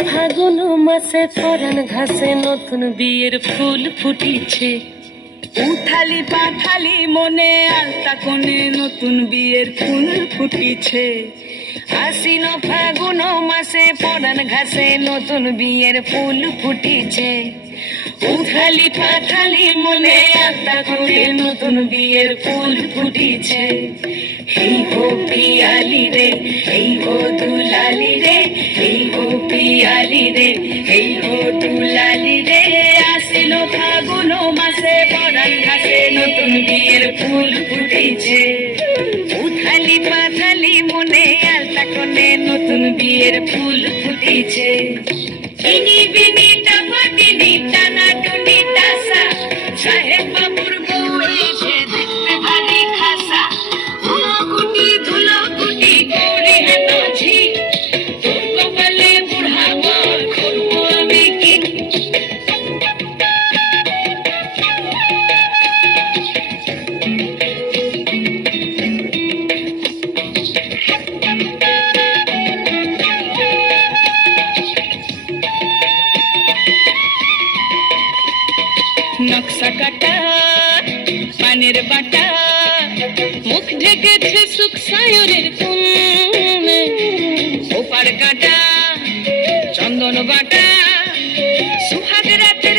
ফাগুন মাসে পরাণ ঘাসে নতুন বিয়ের ফুল ফুটিছে। উথালি পাথালি মনে আলতা কোণে নতুন বিয়ের ফুল ফুটিছে। আশ্বিন ফাগুন মাসে পরাণ ঘাসে নতুন বিয়ের ফুল ফুটিছে। উথালি পাথালি মনে আলতা কোণে নতুন বিয়ের ফুল ফুটিছে। এই গো পিয়ালি রে, এই গো দুলালি রে, এই গো পিয়ালি রে, এই গো দুলালি রে। আশ্বিন ফাগুন মাসে পরাণ ঘাসে নতুন বিয়ের ফুল ফুটিছে। উথালি পাথালি মনে আলতা কোণে নতুন বিয়ের ফুল ফুটিছে। ইনি বিনি টাপাটিনি টানা টুনি টাসা, সাহেব বাবুর বউ এসে দেখতে ভারী খাসা। ধুলোকুটি ধুলোকুটি করি হেন ঝি, তোর কপালে বুড়া বর করবো আমি কি। নকশা কাটা পানের বাটা, মুখ ঢেকেছে সুখ সায়রের কোণে। ওপার কাটা চন্দন বাটা, সুহাগ রাতে